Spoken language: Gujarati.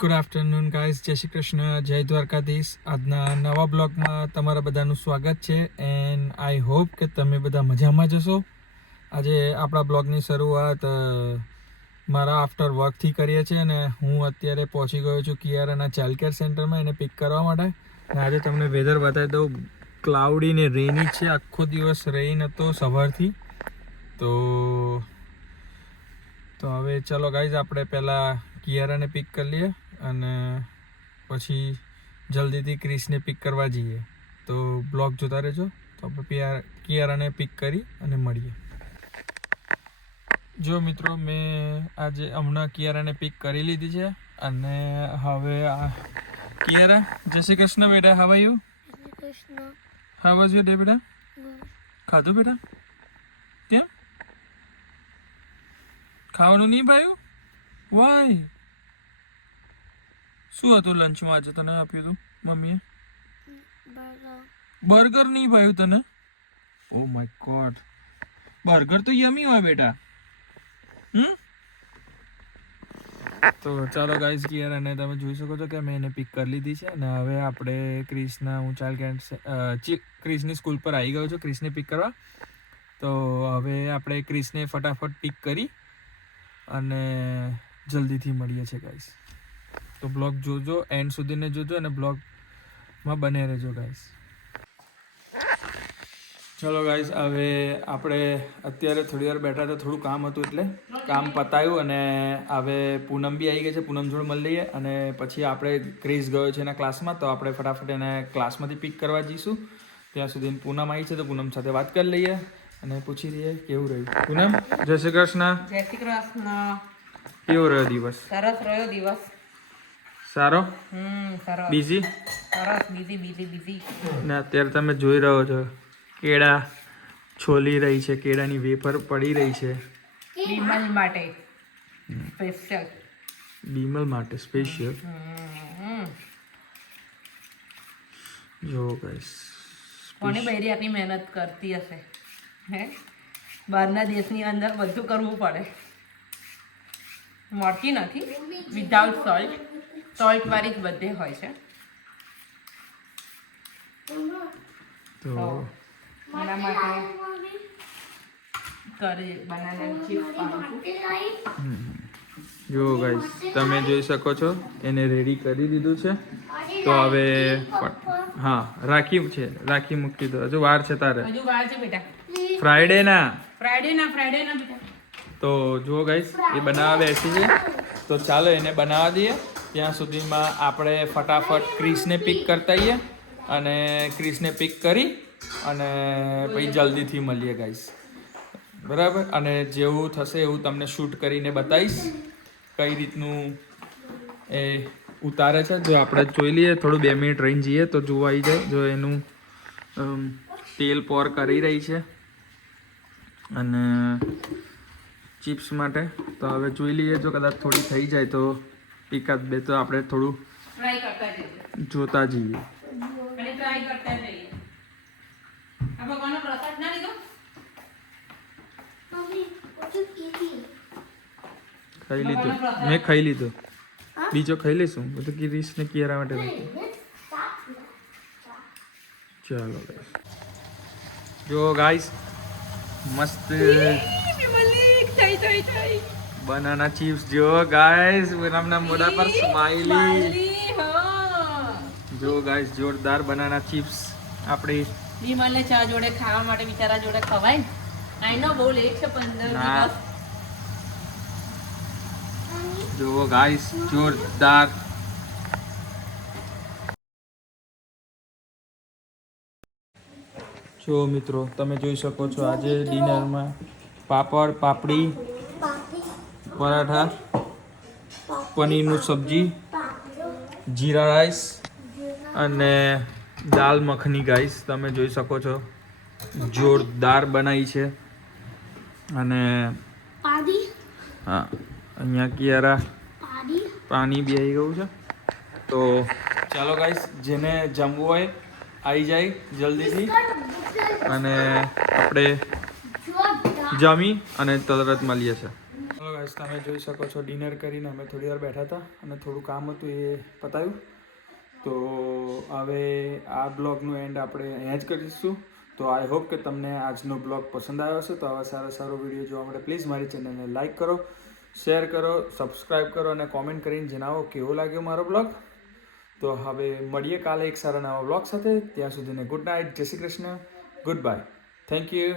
ગુડ આફ્ટરનૂન ગાઈઝ, જય શ્રી કૃષ્ણ, જય દ્વારકાધીશ. આજના નવા બ્લોગમાં તમારા બધાનું સ્વાગત છે એન્ડ આઈ હોપ કે તમે બધા મજામાં જશો. આજે આપણા બ્લોગની શરૂઆત મારા આફ્ટર વર્કથી કરીએ છીએ અને હું અત્યારે પહોંચી ગયો છું કિયારાના ચાઇલ્ડ કેર સેન્ટરમાં એને પિક કરવા માટે. અને આજે તમને વેધર બતાવી દઉં, ક્લાઉડી ને રેની છે. આખો દિવસ રેઇન હતો સવારથી. તો હવે ચલો ગાઈઝ, આપણે પહેલાં કિયારાને પિક કરી લઈએ અને પછી જલ્દીથી ક્રિસને પિક કરવા જઈએ. તો બ્લોગ જોતા રહેજો. તો આપણે કિયારાને પિક કરી અને મળીએ. જો મિત્રો, મેં આજે હમણાં કિયારાને પિક કરી લીધી છે અને હવે કિયારા, જય શ્રી કૃષ્ણ બેટા. How are you? How was your day બેટા? ખાધું બેટા? કેમ ખાવાનું નહીં ભાવ્યું? વાય? શું હતું લંચમાં આજે તને આપ્યું હતું મમ્મીએ? બર્ગર નહીં ભાવ્યું તને? ઓ માય ગોડ, બર્ગર તો યમી હોય બેટા. તો ચાલો ગાઈઝ, કિયારાને તમે જોઈ શકો છો કે મેં એને પિક કરી લીધી છે અને હવે આપણે ક્રિસની સ્કૂલ પર આવી ગયો છું ક્રિસને પિક કરવા. તો હવે આપણે ક્રિસને ફટાફટ પિક કરી અને જલ્દીથી મળીએ છીએ ગાઈઝ. તો બ્લોગ જોજો, એન્ડ સુધીને જોજો અને બ્લોગમાં બને રહેજો ગાઈઝ. ચલો ગાઈઝ, હવે આપણે અત્યારે થોડી વાર બેઠા હતા, થોડું કામ હતું એટલે કામ પતાવ્યું અને હવે પૂનમ બી આવી ગઈ છે. પૂનમ જોડે મળી લઈએ અને પછી આપણે ક્રિસ ગયો છે એના ક્લાસમાં. તો આપણે ફટાફટ એને ક્લાસમાંથી પિક કરવા જઈશું. ત્યાં સુધી પૂનમ આવી છે તો પૂનમ સાથે વાત કરી લઈએ અને પૂછી લઈએ કેવું રહ્યું. પૂનમ, જય શ્રી કૃષ્ણ. જય શ્રી કૃષ્ણ. કેવો રહ્યો દિવસ? સરસ રહ્યો દિવસ. સારો? સરસ. બીઝી? સરસ, બીઝી. ને અત્યારે તમે જોઈ રહ્યો છો કેળા છોલી રહી છે, કેળાની વેફર પડી રહી છે. બીમલ માટે સ્પેશિયલ. બીમલ માટે સ્પેશિયલ. જો ગાઈસ, કોની બૈરી આટલી મહેનત કરતી હશે? હે, બહારના દેશની અંદર બધું કરવું પડે, મળતી નથી. વિધાઉટ સોલ્ટ વાળી જ બધે હોય છે. તો એના માટે કરી બનાના ચિપ્સ પાડું. જો ગાઈસ, તમે જોઈ શકો છો એને રેડી કરી દીધું છે. તો હવે હા, રાખી મૂકી દો. હજુ વાર છે તારે. હજુ વાર છે બેટા. ફ્રાઈડે ના બેટા. તો જુઓ ગાઈસ, એ બનાવવા બેસી છે. તો ચાલો એને બનાવવા દઈએ. ત્યાં સુધીમાં આપણે ફટાફટ ક્રિસને પિક કરતા આવીએ અને ક્રિસને પિક કરી અને પછી જલ્દીથી મળીએ ગાઈસ, બરાબર? અને જેવું થશે એવું તમને શૂટ કરીને બતાવીશ કઈ રીતનું એ ઉતારે છે. જો આપણે જોઈ લઈએ, થોડું 2 મિનિટ રહીને જઈએ તો જોવા આવી જાય. જો એનું તેલ પોર કરી રહી છે અને ચિપ્સ માટે. તો હવે જોઈ લઈએ, જો કદાચ થોડી થઈ જાય તો એકાદ બે તો આપણે થોડું ટ્રાય કરતા જઈએ, જોતા જઈએ. ટ્રાય કરતા જઈએ. આ ભગવાનનો પ્રસાદ ના લીધો? ખાઈ લીધું, મેં ખાઈ લીધો. બીજો ખાઈ લઈશું. બધું ક્રિસને કિયારા માટે રાખી. ચાલો ગાઈસ, જો ગાઈસ, મસ્ત બનાના ચિપ્સ. જો ગાઈસ, પૂનમના મોઢા પર સ્માઈલી. જો ગાઈસ, જોરદાર બનાના ચિપ્સ આપણી વિમલને ચા જોડે ખાવા માટે બિચારા જોડે ખવાય. આઈ નો બહુ લેટ છે, 15 દિવસ. જો ગાઈસ, જોરદાર. જો મિત્રો, તમે જોઈ શકો છો આજે ડિનરમાં પાપડ, પાપડી, પરાઠા, પનીરનું સબ્જી, જીરા રાઈસ અને દાલ મખની. ગાઈસ, તમે જોઈ શકો છો જોરદાર બનાવી છે. અને હા, અહીંયા કિયારા પાણી બી આવી ગયું છે. તો ચાલો ગાઈસ, જેને જમવું હોય આવી જાય જલ્દીથી અને આપણે જમી અને તરત મળીએ છીએ. ચલો ગાઈસ તમે જોઈ શકો છો ડિનર કરીને અમે થોડી વાર બેઠા હતા અને થોડું કામ હતું એ પતાવ્યું. તો હવે આ બ્લોગનું એન્ડ આપણે અહીંયા જ કરીશું. તો આઈ હોપ કે તમને આજનો બ્લોગ પસંદ આવ્યો હશે. તો આવા સારો વિડીયો જોવા માટે પ્લીઝ મારી ચેનલને લાઇક કરો, શેર કરો, સબસ્ક્રાઈબ કરો અને કોમેન્ટ કરીને જણાવો કેવો લાગ્યો મારો બ્લોગ. તો હવે મળીએ કાલે એક સારા નવા બ્લોગ સાથે. ત્યાં સુધીને ગુડ નાઇટ, જય Shri Krishna, good bye, thank you.